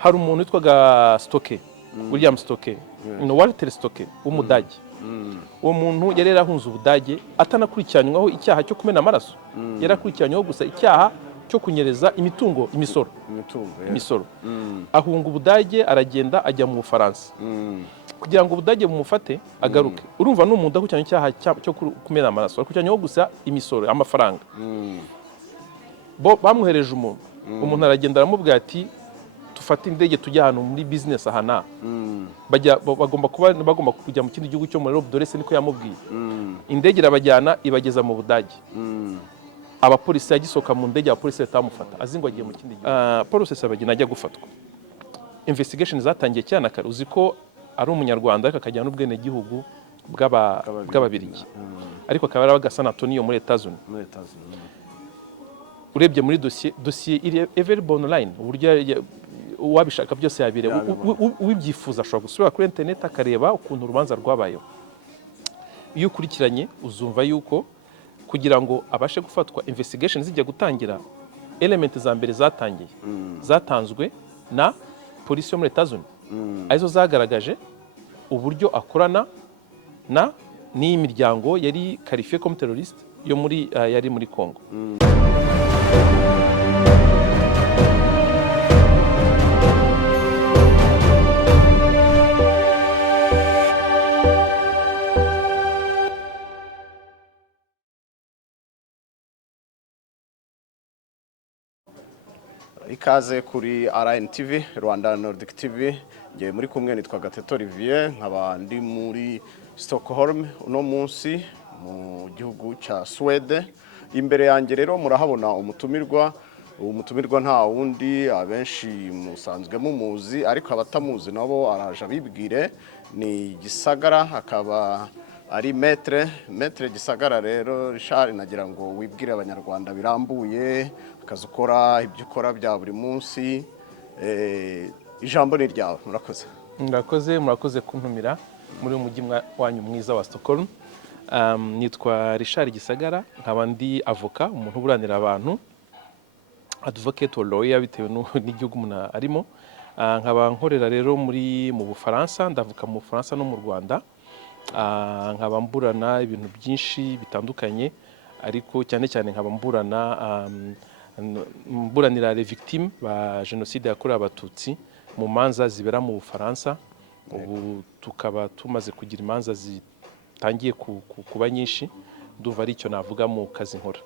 hari umuntu witwaga Stoke, William Stoke, Walter Stoke w'Umudage. Uwo muntu yari yarahunze Ubudage atanakurikiranywaho icyaha cyo kumena amaraso, yarakurikiranyweho gusa icyaha cyo kunyereza imisoro. Ahunga Ubudage aragenda ajya mu Bufaransa kugira ngo Ubudage bumufate agaruke. Urumva n'umuntu akurikiranyweho icyaha cyo kumena amaraso, akurikiranyweho gusa imisoro, amafaranga. Bo bamuhereje umuntu aragenda aramubwira ati tufate indege tujya ahantu muri business ahana. Bagomba kujya mu kindi gihugu cyo muri Europe, dore se niko yamubwiye. Indege irabajyana ibageza mu Budage. Abapolisi yagisoka mu ndege, abapolisi batamufata azingo agiye mu kindi gihugu. Paul Rusesebagina ajya gufatwa, investigation zatangiye cyane kare, uzi ko ari umunyarwanda ariko akajyana n'ubwene gihugu bw'ababirigi, ariko akaba yarabaga San Antonio muri Etats-Unis. Urebye muri dossier iri available online, uburyo uwabishaka byose yabireba, ubibyifuza ashobora gusubira kuri internet akareba ukuntu urubanza rwabayeho. Iyo ukurikiranye uzumva yuko kugira ngo abashe gufatwa, investigation zijya gutangira, element za mbere zatanzwe na polisi yo muri Etats-Unis, arizo zagaragaje uburyo akorana n'iyi miryango yari qualifié comme terroriste yo yari muri Congo. Ikaze kuri RNTV, Rwanda Nordic TV. Ngiye muri kumwe nitwa Gateto Olivier, nkaba ndi muri Stockholm uno munsi mu gihugu ca Sweden. Imbere yanjye rero murahabona umutumirwa nta wundi, abenshi musanzwe mumuzi, ariko abatamuzi nabo araje bibwire. Ni Gisagara, akaba ari Maitre Gisagara. Rero Richard, nagira ngo wibwire abanyarwanda birambuye akazi ukora, ibyo ukora bya buri munsi. Ijambo ni ryawe. Murakoze kuntumira muri umujyi wanyu mwiza wa Stockholm. Nitwa Richard Gisagara, nkaba ndi avoka, umuntu uburanira abantu, advocate or lawyer bitewe n'igihugu umuntu arimo. Nkaba nkorera rero mu Bufaransa, ndavuka mu Bufaransa no mu Rwanda. Nkaba mburana ibintu byinshi bitandukanye, ariko cyane cyane nkaba mburanira les victimes ba jenoside yakorewe abatutsi mu manza zibera mu Bufaransa. Ubu tukaba tumaze kugira imanza zitangiye kuba nyinshi, ndumva ari icyo navuga mu kazi nkora.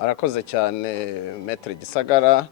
Arakoze cyane Maitre Gisagara.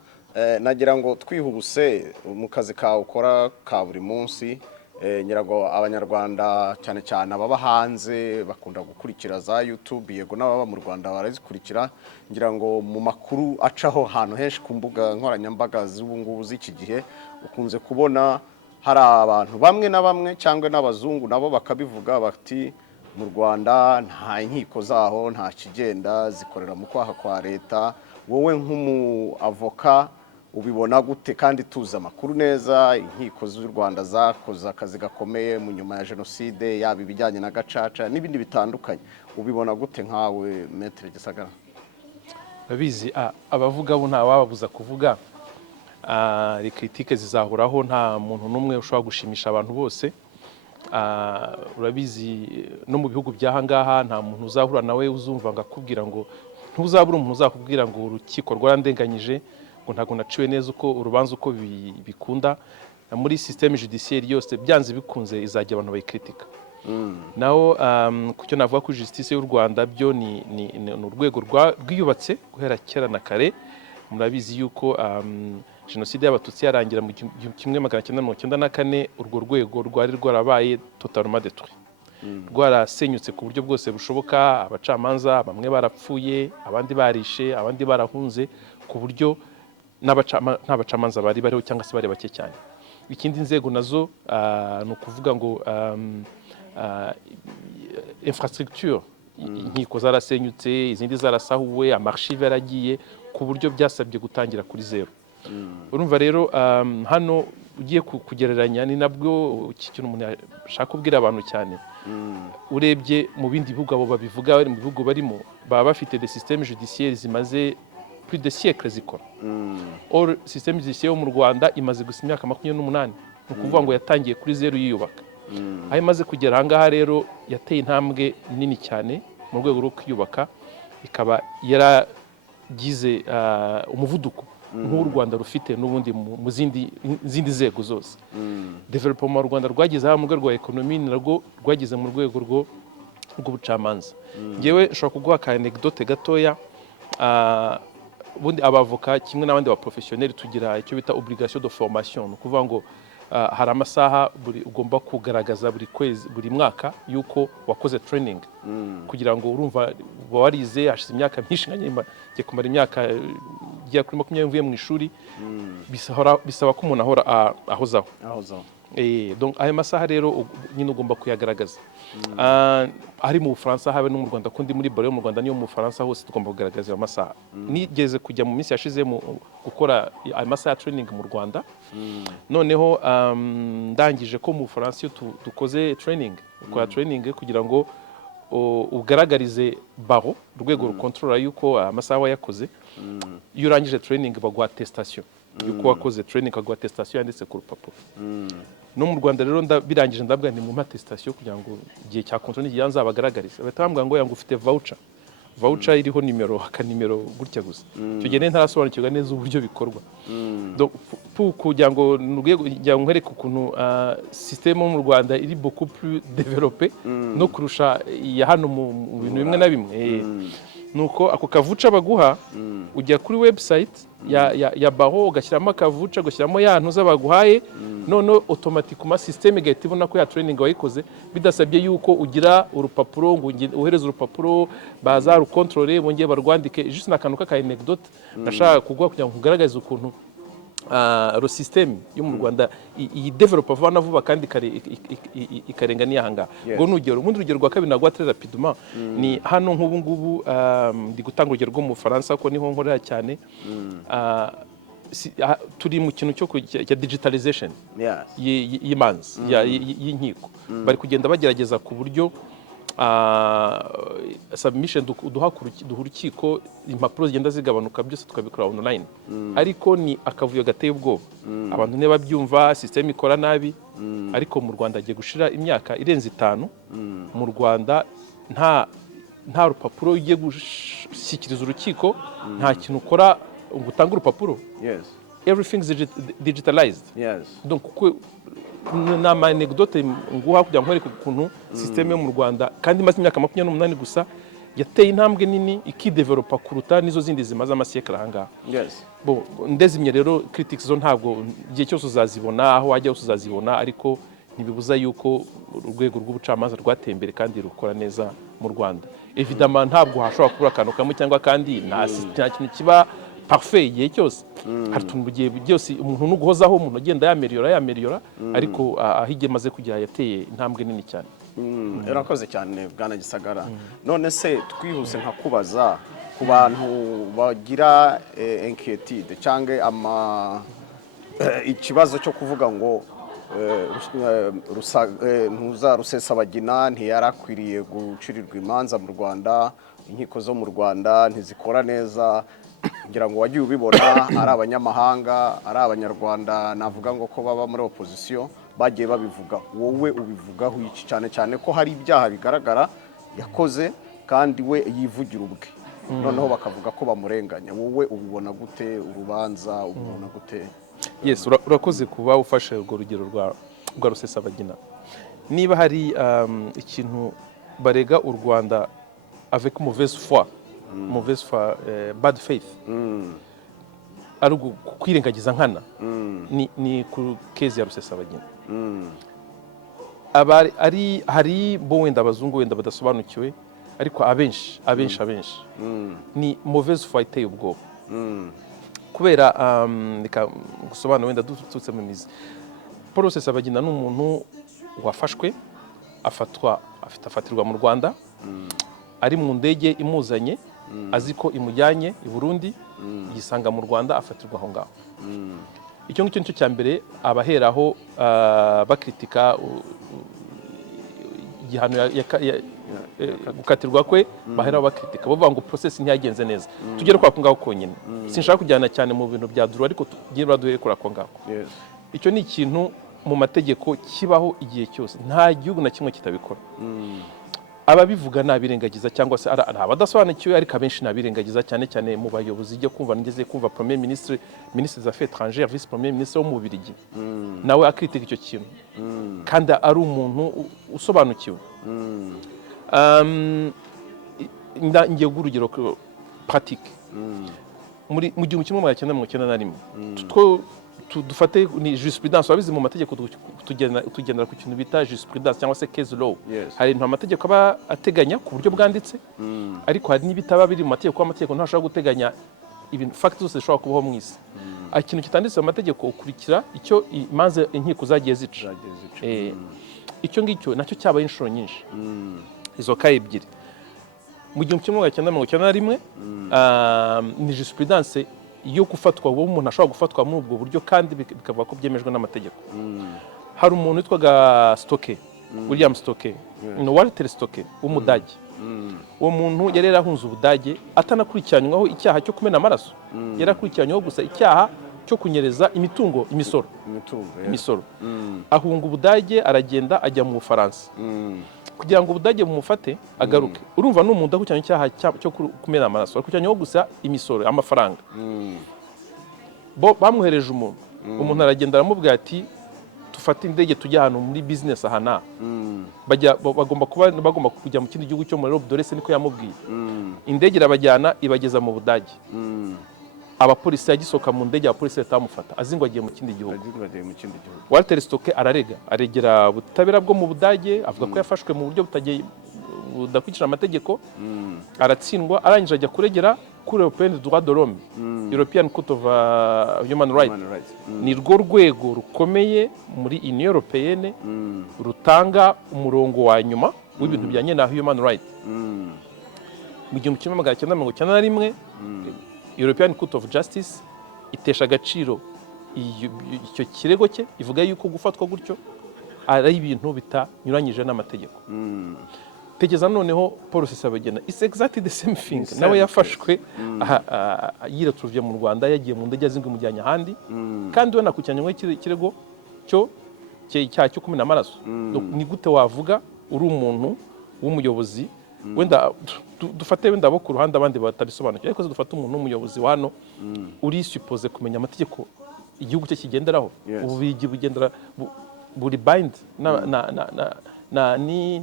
Nagira ngo twihuse mu kazi kawe ukora ka buri munsi. Nyirago abanyarwanda cyane cyane ababa hanze bakunda gukurikira za YouTube, yego n'ababa mu Rwanda barazikurikira. Ngira ngo mu makuru acaho ahantu henshi ku mbuga nkoranyambaga z'ubungubu z'iki gihe, ukunze kubona hari abantu bamwe na bamwe cyangwa n'abazungu nabo bakabivuga bati mu Rwanda nta inkiko zaho, nta kigenda, zikorera mu kwaha kwa leta. Wowe nk'umu avoka ubibona gute? Kandi tuzi amakuru neza, inkiko z'u Rwanda zakoze akazi gakomeye mu nyuma ya jenoside, yaba ibijyanye na gacaca n'ibindi bitandukanye. Ubibona gute nkawe Maitre Gisagara? Babizi abavuga bo nta wababuza kuvuga. Les critiques zizahoraho, nta muntu n'umwe ushobora gushimisha abantu bose. Urabizi no mu bihugu byahangaha nta muntu uzahura nawe uzumva ngakubwira ngo, ntuzabura umuntu uzakubwira ngo urukiko rwarandenganyije, ngo ntago naciwe neza uko urubanza uko bikunda. Muri système judiciaire yose byanze bikunze izajya abantu bayikritika. Naho kucyo navuga ku justice y'u Rwanda byo ni urwego rwiyubatse guhera kera na kare. Murabizi yuko jenoside y'abatutsi yarangira mu 1994, urwo rwego rwari rwarabaye totalement détruit, rwarasenyutse ku buryo bwose bushoboka. Abacamanza bamwe barapfuye, abandi barishe, abandi barahunze, ku buryo nta bacamanza bari bariho cyangwa se bari bake cyane. Ikindi nzego nazo ni ukuvuga ngo infrastructure, inkiko zarasenyutse, izindi zarasahuwe, amarchive yaragiye, ku buryo byasabye gutangira kuri zero. Urumva rero hano ugiye kugereranya, ni nabwo iki kintu umuntu ashaka kubwira abantu cyane. Urebye mu bindi bihugu abo babivuga, bari mu bihugu barimo baba bafite des systèmes judiciaires zimaze plus de siècle zikora or système judiciaire yo mu Rwanda imaze gusa imyaka 28 ni ukuvuga ngo yatangiye kuri zero yiyubaka aho imaze kugera ahangaha rero yateye intambwe nini cyane mu rwego rwo kwiyubaka ikaba yaragize umuvuduko nk'u Rwanda rufite n'ubundi mu zindi nzego zose development mu Rwanda rwagize mu rwego rwa economy narwo rwagize mu rwego rw'ubucamanza ngewe nshobora kuguha ka anecdote gatoya bundi abavoka kimwe n'abandi ba professionnels tugira icyo bita obligation de formation ukuvuga ngo hari amasaha ugomba kugaragaza buri kwezi buri mwaka yuko wakoze training kugira ngo urumva warize hashize imyaka myinshi nkanyemba ngiye kumara imyaka giye kuri 20 mvuye mu ishuri bisaba ko umuntu ahora ahozaho donc ayo masaha rero nyine ugomba kuyagaragaza ari mu Bufaransa habe no mu Rwanda kundi muri baro yo mu Rwanda niyo mu Bufaransa hose tugomba kugaragaza ayo masaha nigeze kujya mu minsi yashize mu gukora ayo masaha training mu Rwanda noneho ndangije ko mu Bufaransa iyo dukoze training ukora training kugira ngo ugaragarize baro urwego rukontrola yuko amasaha yakoze iyo urangije training baguha attestation yuko wakoze training kaguha attestation yanditse ku rupapuro no mu Rwanda rero birangije ndabwa ni mu attestation kugira ngo igihe cya control n'igihe nzabagaragariza batambwa ngo yangu ufite voucher iriho nimero akanimero gutya gusa cyo gihe ntarasobanukirwa neza uburyo bikorwa donc kugira ngo n'urwego nkwereke ukuntu système mu Rwanda iri beaucoup plus développée no kurusha ya hano mu bintu bimwe na bimwe nuko ako kavuca baguha ujya kuri website ya baro ugashyiramo akavuca ugashyiramo ya ntuza baguhaye none automatiquement système igahita ibona ko ya training wayikoze bidasabye yuko ugira urupapuro ngo uhereze urupapuro baza rukontrole bongeye barwandike juste nakantu ka anecdote nashaka kugwa kugira ngo kugaragaza ukuntu ro système yo mu Rwanda iyi developer vuba kandi ikarenga ni yahanga ngo nugero ubundi urugero rwa kabiri nagwa très rapidement ni hano nk'ubu ngubu ndi gutanga urugero rwo mu Faransa ko niho nkorera cyane turi mu kintu cyo cya digitalization y'imanza y'inkiko bari kugenda bagerageza ku buryo submission duha urukiko impapuro zigenda zigabanuka byose tukabikora online ariko ni akavuyo gateye ubwoba abantu ne babyumva system ikora nabi ariko mu Rwanda agiye gushira imyaka irenze 5 mu Rwanda nta rupapuro ugiye gushyikiriza urukiko nta kintu ukora ngo utange urupapuro everything is digitalized donc nama anecdote nguha kugira ngo nkwereke ukuntu systeme yo mu Rwanda kandi maze imyaka 28 gusa yateye intambwe nini ikidevelopa kuruta nizo zindi zimaze amasiyekara ahangaha bo ndezimye rero critics zo ntabwo igihe cyose uzazibona aho wajya uzazibona ariko ntibibuza yuko urwego rw'ubucamanza rwatembere kandi rukora neza mu Rwanda évidemment ntabwo hashobora kubura akantu kamwe cyangwa kandi nta kintu kiba parfait igihe cyose hari tuntu bugiye byose umuntu nuguhozaho umuntu agenda yameliora ariko ahige maze kujya yateye intambwe nini cyane urakoze cyane bwana Gisagara none se twihuse nka kubaza ku bantu bagira inquiétude cyangwa ikibazo cyo kuvuga ngo Rusesabagina ntiyarakwiriye gucirirwa imanza mu Rwanda inkiko zo mu Rwanda ntizikora neza ngira ngo wagiye ubibona ari abanyamahanga ari abanyarwanda navuga ngo ko baba muri opposition bagiye babivuga wowe ubivugaho iki cyane ko hari ibyaha bigaragara yakoze kandi we yivugira ubwe noneho bakavuga ko bamurenganya wowe ubibona gute urubanza ubibona gute yes urakoze kuba ufashe urwo rugero rwa Rusesabagina niba hari ikintu barega u Rwanda avec mauvaise foi bad faith ari kwirengagiza nkana ni ku kezi ya Rusesabagina hari bo wenda abazungu wenda badasobanukiwe ariko abenshi ni mauvaise foi iteye ubwoba kubera gusobanura wenda dututse mu mizi Paul Rusesabagina n'umuntu wafashwe afatirwa mu Rwanda ari mu ndege imuzanye aziko imujyanye i Burundi yisanga mu Rwanda afatirwa aho ngaho icyo ngicyo nicyo cyambere abaheraho bakritika igihano gukatirwa kwe bahera bakritika bavuga ngo process ntiyagenze neza tugere kwa ngaho konyine sinshaka kujyana cyane mu bintu bya duru ariko tugire duhere kuri ako ngako icyo ni ikintu mu mategeko kibaho igihe cyose nta gihugu na kimwe kitabikora ababivuga nabirengagiza cyangwa se abadasobanukiwe ariko abenshi nabirengagiza cyane cyane mu bayobozi ijya kumva ngeze kumva premier ministre des affaires étrangères vice premier ministre wo mu Bubiligi nawe akritika icyo kintu kandi ari umuntu usobanukiwe ngiye gurugero pratique muri mu 1991 dufate ni jurisprudence wabizi mu mategeko tugendera ku kintu bita jurisprudence cyangwa se case law hari nta mategeko aba ateganya ku buryo bwanditse ariko hari n'ibitaba biri mu mategeko ntashobora guteganya ibintu fact zose zishobora kubaho mu isi ikintu kitanditse mu mategeko ukurikira icyo imanza inkiko zagiye zica icyo ngicyo nacyo cyabaye inshuro nyinshi izo kaye ebyiri mu 1991 ni jurisprudence iyo gufatwa uwo umuntu ashobora gufatwa muri ubwo buryo kandi bikavuga ko byemejwe n'amategeko hari umuntu witwaga Stoke William Stoke no Walter Stoke w'umudage uwo muntu yari yarahunze ubudage atanakurikiranyweho icyaha cyo kumena amaraso yarakurikiranyweho gusa icyaha cyo kunyereza imisoro ahunga ubudage aragenda ajya mu Bufaransa kugira ngo ubudage bumufate agaruke urumva n'umuntu akurikiranye icyaha cyo kumena amaraso akurikiranyweho gusa imisoro amafaranga bo bamwohereje umuntu aragenda aramubwira ati tufate indege tujya hano muri business ahana bagomba kujya mu kindi gihugu cyo muri Europe dorese niko yamubwiye indege irabajyana ibageza mu Budage abapolisi yagisoka mu ndege abapolisi batamufata azingo agiye mu kindi gihugu Walter Stoke aregera ubutabera bwo mu Budage avuga ko yafashwe mu buryo budakurikije amategeko aratsindwa arangije ajya kuregera kuri European droit de l'homme European Court of Human Rights ni rwo rwego rukomeye muri Union Européenne rutanga umurongo wa nyuma w'ibintu bijyanye na human rights mu 1991 European Court of Justice itesha agaciro icyo kirego cye ivuga yuko gufatwa gutyo ari ibintu bitanyuranyije n'amategeko tegeza noneho Paul Rusesebagina is exactly the same thing nawe yafashwe yiratuvye mu Rwanda yagiye mu ndege zingwe mujyanye ahandi kandi we nakucyanywe kirego cyo kumena amaraso ni gute wavuga uri umuntu w'umuyobozi wenda dufate wenda abo ku ruhande abandi batabisobanukiye ariko dufate umuntu w'umuyobozi wano uri suppose kumenya amategeko igihugu cye kigenderaho ububigi bugendera buri bind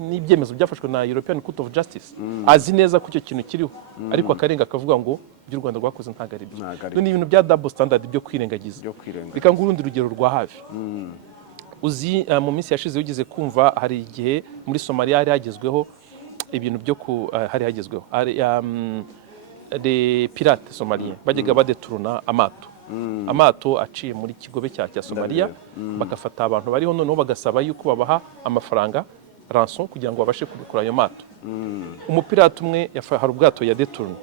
n'ibyemezo byafashwe na European Court of Justice azi neza ko icyo kintu kiriho ariko akarenga akavuga ngo by'u Rwanda rwakoze ntago ari byo ni ibintu bya double standard byo kwirengagiza reka ngurundi rugero rwa hafi uzi mu minsi yashize ugize kumva hari igihe muri Somalia hari hagezweho ibintu byo hari hagezweho les pirates somaliens bajyaga badeturuna amato aciye muri kigobe cya Somalia bagafata abantu bariho noneho bagasaba yuko babaha amafaranga ransom kugira ngo babashe kubikora ayo mato umupirate umwe hari ubwato ya deturne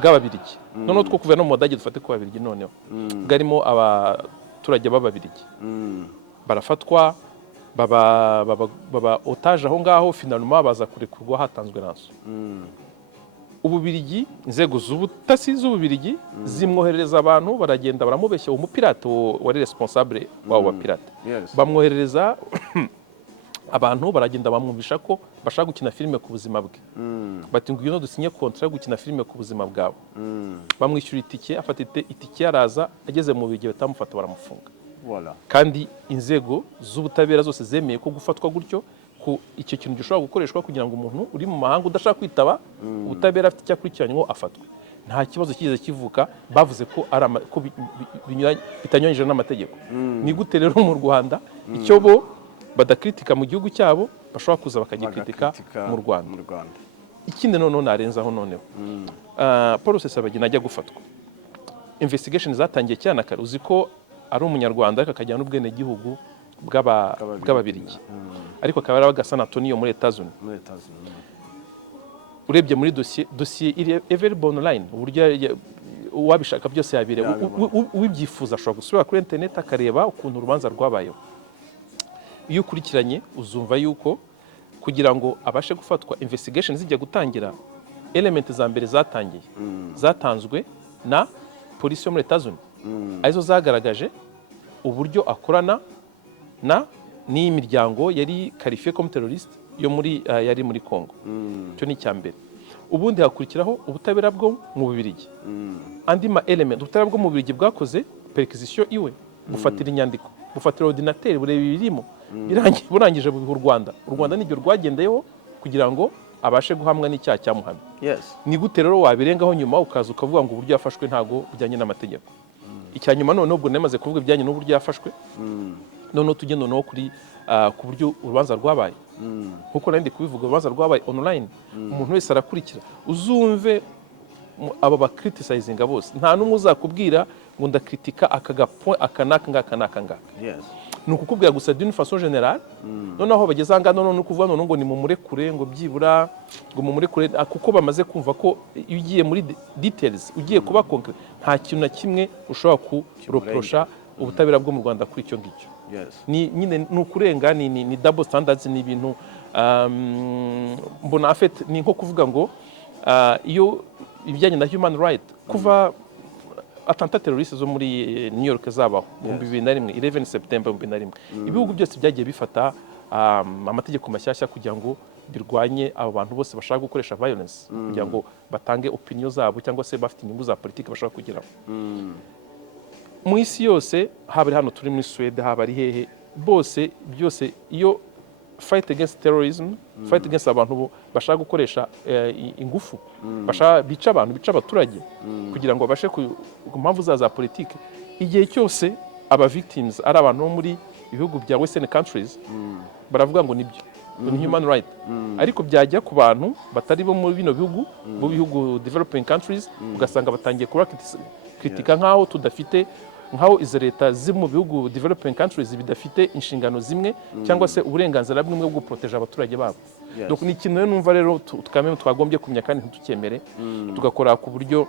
bw'ababirigi noneho two kuva no mu Budage dufate ko babirigi noneho bwarimo abaturage b'ababirigi barafatwa baba otage aho ngaho finalement baza kurekurwa hatanzwe ransom ububirigi inzego z'ubutasi z'ububirigi zimwoherereza abantu baragenda baramubeshya umupirate wari responsable wabo bapirate bamwoherereza abantu baragenda bamwumvisha ko bashaka gukina filime ku buzima bwe bati ngwino dusinye contrat yo gukina filime ku buzima bwawe bamwishyura itike afata itike yaraza ageze mu bige batamufata baramufunga kandi inzego z'ubutabera zose zemeye ko gufatwa gutyo ko icyo kintu gishobora gukoreshwa kugira ngo umuntu uri mu mahanga udashaka kwitaba ubutabera afite icyakurikiranyweho afatwe nta kibazo kigeze kivuka bavuze ko bitanyuranyije n'amategeko ni gute rero mu Rwanda icyo bo badakritika mu gihugu cyabo bashobora kuza bakagikritika mu Rwanda ikindi noneho narenzaho noneho Paul Rusesebagina ajya gufatwa investigation zatangiye cyane kare uzi ko ari umunyarwanda ariko akajyana n'ubwene gihugu bw'ababirigi ariko akaba ari agasa Antonio muri Etats-Unis urebye muri dossier iri available online uburyo wabishaka byose yabire ubibyifuza ashobora gusubira kuri internet akareba ukuntu urubanza rwabayeho iyo ukurikiranye uzumva yuko kugira ngo abashe gufatwa investigation zijya gutangira. Element za mbere zatangiye zatanzwe na polisi yo muri Etats-Unis arizo zagaragaje uburyo akorana n'iyi miryango yari qualifié comme terroriste yo muri yari muri Congo. Cyo ni cyambere. Ubundi hakurikiraho ubutabera bwo mu Bubiligi. Andi ma element ubutabera bwo mu Bubiligi bwakoze perquisition iwe, bufatira inyandiko, bufatira ordinateur, bureba ibirimo, burangije bubiha u Rwanda. U Rwanda nibyo rwagendeyeho kugira ngo abashe guhamwa n'icyaha cyamuhamye. Ni gute rero wabirengaho nyuma ukaza ukavuga ngo uburyo yafashwe ntago bijyanye n'amategeko. Icya nyuma none ubwo nemaze kuvuga bijyanye n'uburyo yafashwe. None tugenda no kuri ku buryo urubanza rwabaye. Nkuko nandi kubivuga urubanza rwabaye online. Umuntu wese arakurikira. Uzumve abo ba criticizing bose. Nta numwe uzakubwira ngo ndakritika akanaka ngaka. Ni ukukubwira gusa d'une façon générale. Noneho bageze angana none kuvuga none ngo ni mu murekure ngo byibura ngo mu murekure kuko bamaze kumva ko iyo ugiye muri details ugiye kuba concrete nta kintu na kimwe ushobora kuroprosha ubutabera bwo mu Rwanda kuri icyo ngicyo. Ni nyine nukurenga ni double standards, ni ibintu mbona afite ni nko kuvuga ngo iyo ibijyanye na human right kuva attentat terroriste zo muri New York zabaho mu 2001 11 September 2001 ibihugu byose byagiye bifata amategeko mashyashya kugira ngo birwanye abo bantu bose bashaka gukoresha violence kugira ngo batange opinion zabo cyangwa se bafite inyungu za politiki bashaka kugeraho. Mu isi yose haba hano turi muri Sweden haba ari hehe bose byose iyo fight against terrorism, fight against abantu bashaka gukoresha ingufu, bica abantu, bica abaturage kugira ngo babashe ku mpamvu za politiki. Igihe cyose aba victims ari abantu bo muri ibihugu bya Western countries baravuga ngo nibyo ni human right. Ariko byajya ku bantu batari bo muri bino bihugu mu bihugu developing countries ugasanga batangiye kritika nkaho tudafite nkaho izo leta ziri mu bihugu developing countries bidafite inshingano zimwe cyangwa se uburenganzira bw'umwe bwo proteger abaturage babo. Donc ni ikintu rero numva rero tukameme twagombye kumenya kandi ntitukemere tugakora ku buryo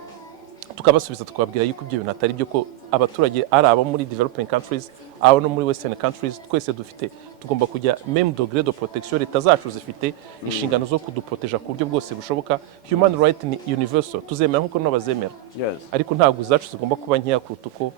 tukabasubiza tukababwira yuko ibyo bintu atari byo ko abaturage ari abo muri developing countries abo no muri western countries twese dufite tugomba kujya même degré de protection leta zacu zifite inshingano zo kuduproteger ku buryo bwose bushoboka. Human right ni universal tuzemera nkuko no bazemera ariko ntabwo zacu zigomba kuba nkeya kuruta uko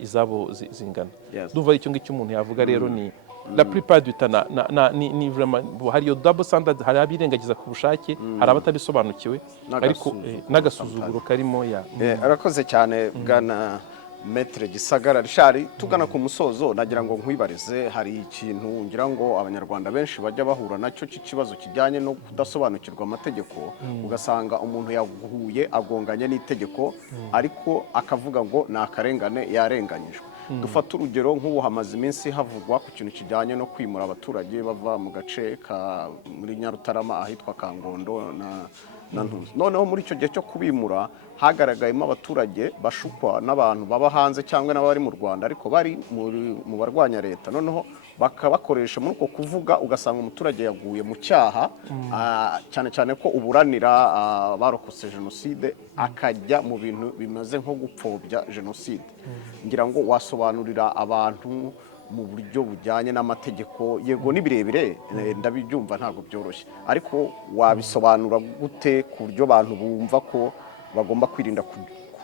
izabo zingana. Duva icyo ngicyo umuntu yavuga rero ni la plupart du temps ni vraiment hari yo double standard, hari abirengagiza ku bushake, hari abatabisobanukiwe ariko n'agasuzuguro karimo ya. Arakoze cyane bwana Maitre Gisagara Richard. Tugana ku musozo nagira ngo nkwibarize, hari ikintu ngira ngo abanyarwanda benshi bajya bahura nacyo cy'ikibazo kijyanye no kudasobanukirwa amategeko, ugasanga umuntu yaguhuye agonganye n'itegeko ariko akavuga ngo ni akarengane yarenganyijwe. Dufata urugero nk'ubu hamaze iminsi havugwa ku kintu kijyanye no kwimura abaturage bava mu gace ka muri Nyarutarama ahitwa Kangondo na noneho muri icyo gihe cyo kubimura hagaragayemo abaturage bashukwa n'abantu baba hanze cyangwa n'abari mu Rwanda ariko bari mu barwanya leta, noneho bakabakoresha muri uko kuvuga ugasanga umuturage yaguye mu cyaha cyane cyane ko uburanira barokotse jenoside akajya mu bintu bimaze nko gupfobya jenoside. Ngira ngo wasobanurira abantu mu buryo bujyanye n'amategeko, yego ni birebire ndabibyumva ntago byoroshye, ariko wabisobanura gute ku buryo abantu bumva ko bagomba kwirinda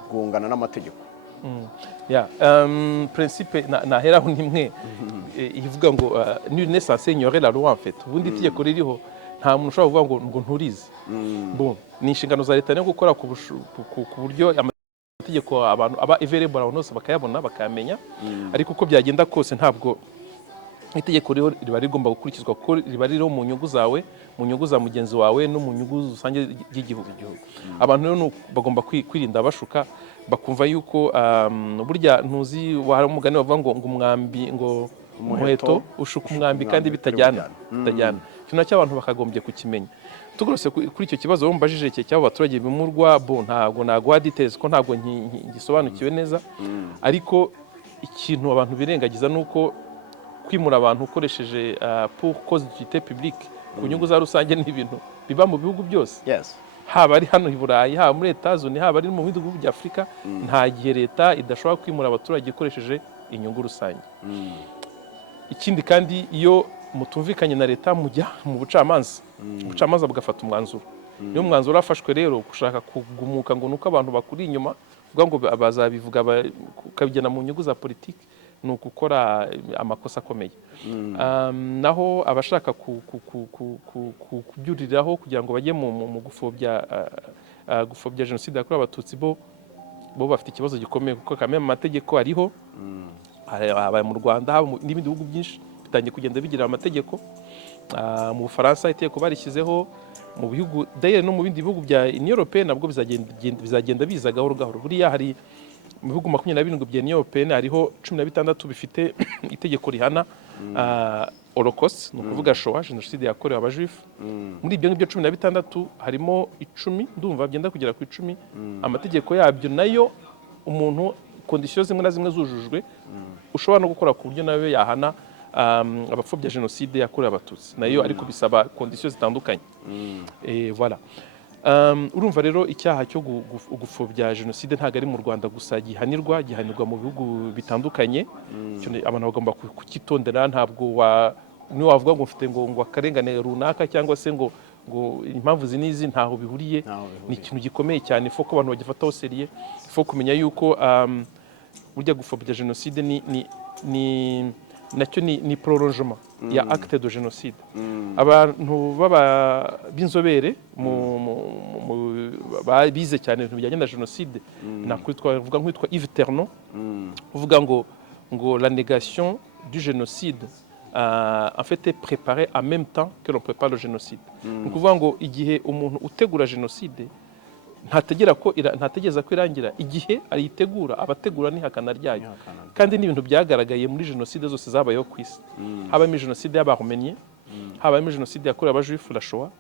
kugongana n'amategeko? Principe naheraho nimwe ivuga ngo nul n'est censé ignorer la loi en fait. Ubundi itegeko ririho nta muntu ushobora kuvuga ngo nturizi. Bon, ni inshingano za leta no gukora ku buryo amategeko abantu aba available abantu bakayabona bakamenya, ariko uko byagenda kose ntabwo itegeko riba rigomba gukurikizwa kuko riba ririho mu nyungu zawe, mu nyungu za mugenzi wawe no mu nyungu rusange y'igihugu. Abantu rero bagomba kwirinda bashuka bakumva yuko burya ntuzi wahara umugani bavuga ngo umwambi ngo umuheto ushuka umwambi kandi bitajyana. Kino cy'abantu bakagombye kukimenya. Tugorose kuri icyo kibazo bombajije cy'abo baturage bimurwa ntago naguha details ko ntago ngisobanukiwe neza, ariko ikintu abantu birengagiza nuko kwimura abantu ukoresheje pour cause d'utilité publique ku nyungu za rusange n'ibintu biba mu bihugu byose. Haba ari hano i Burayi, haba muri Etats-Unis, haba ari mu bihugu bya Afrika, nta gihe leta idashobora kwimura abaturage ikoresheje inyungu rusange. Ikindi kandi iyo mutumvikanye na leta mujya mu bucamanza ubucamanza bugafata umwanzuro niyo mwanzuro afashwe rero gushaka kugumuka ngo nuko abantu bakuri inyuma kuvuga ngo bazabivuga ukabigena mu nyungu za politiki ni ugukora amakosa akomeye naho abashaka kubyuriraho kugira ngo bajye mu gupfobya jenoside yakorewe abatutsi bo bafite ikibazo gikomeye kuko kamwe mu mategeko ariho abaye mu Rwanda n'ibindi bihugu byinshi bitangiye kugenda bigira amategeko mu Bufaransa itegeko barishyizeho mu bihugu d'ailleurs no mu bindi bihugu bya Union Européenne nabwo bizagenda biza gahoro gahoro buriya hari mu bihugu 27 bya Union Européenne hariho 16 bifite itegeko rihana Holocaust no kuvuga Shoah jenoside yakorewe abajuifu muri ibyo ngibyo 16 harimo 10 ndumva byenda kugera ku 10 amategeko yabyo nayo umuntu conditions zimwe na zimwe zujujwe ushobora no gukora ku buryo nawe yahana abapfobya jenoside yakorewe abatutsi nayo ariko bisaba conditions zitandukanye voilà urumva rero icyaha cyo gupfobya jenoside ntago ari mu Rwanda gusa gihanirwa mu bihugu bitandukanye abantu bagomba kukitondera ntabwo ni wavuga ngo mfite ngo akarengane runaka cyangwa se ngo impamvu zinizi ntaho bihuriye ni ikintu gikomeye cyane fo ko abantu bagifataho seriye fo kumenya yuko burya gupfobya jenoside ni nacyo ni prolongement ya acte de génocide abantu b'inzobere bize cyane ibintu bijyanye na jenoside nakwitwa nk'itwa Yves Ternon uvuga ngo la négation du génocide en fait est préparée en même temps que l'on prépare le génocide ni ukuvuga ngo igihe umuntu utegura jenoside ntategeza ko irangira igihe ayitegura abategura n'ihakana ryayo kandi n'ibintu byagaragaye muri jenoside zose zabayeho ku isi habamo jenoside y'abaromeniye habamo jenoside yakorewe abajuifu la Shoah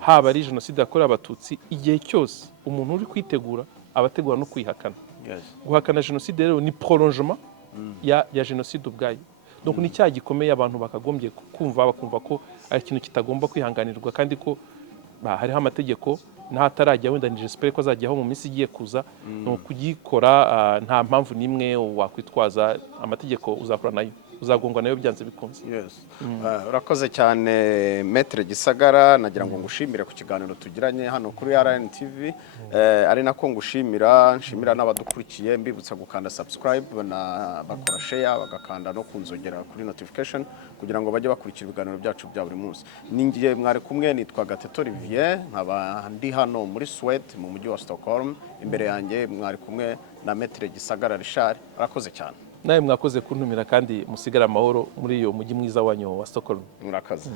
haba ari jenoside yakorewe abatutsi igihe cyose umuntu uri kwitegura abategura no kwihakana guhakana jenoside rero ni prolongement ya jenoside ubwayo donc ni cyaha gikomeye abantu bakagombye kumva bakumva ko ari ikintu kitagomba kwihanganirwa kandi ko hariho amategeko n'ahatarajya wenda ni j'espère ko azajyaho mu minsi igiye kuza no kugikora nta mpamvu nimwe wakwitwaza amategeko uzakora nayo uzagongwa nayo byanze bikunze. Urakoze cyane Maitre Gisagara nagira ngo ngushimire ku kiganiro tugiranye hano kuri RNTV ari nako nshimira n'abadukurikiye mbibutsa gukanda subscribe na bakora share bagakanda no kunzogera kuri notification kugira ngo bajye bakurikira ibiganiro byacu bya buri munsi. Ningiye mwari kumwe nitwa Gateto Olivier nkaba ndi hano muri Sweden mu mujyi wa Stockholm imbere yanjye mwari kumwe na Maitre Gisagara Richard. Urakoze cyane. Nawe mwakoze kuntumira kandi musigara amahoro muri iyo mujyi mwiza wanyu wa Stockholm. Murakoze.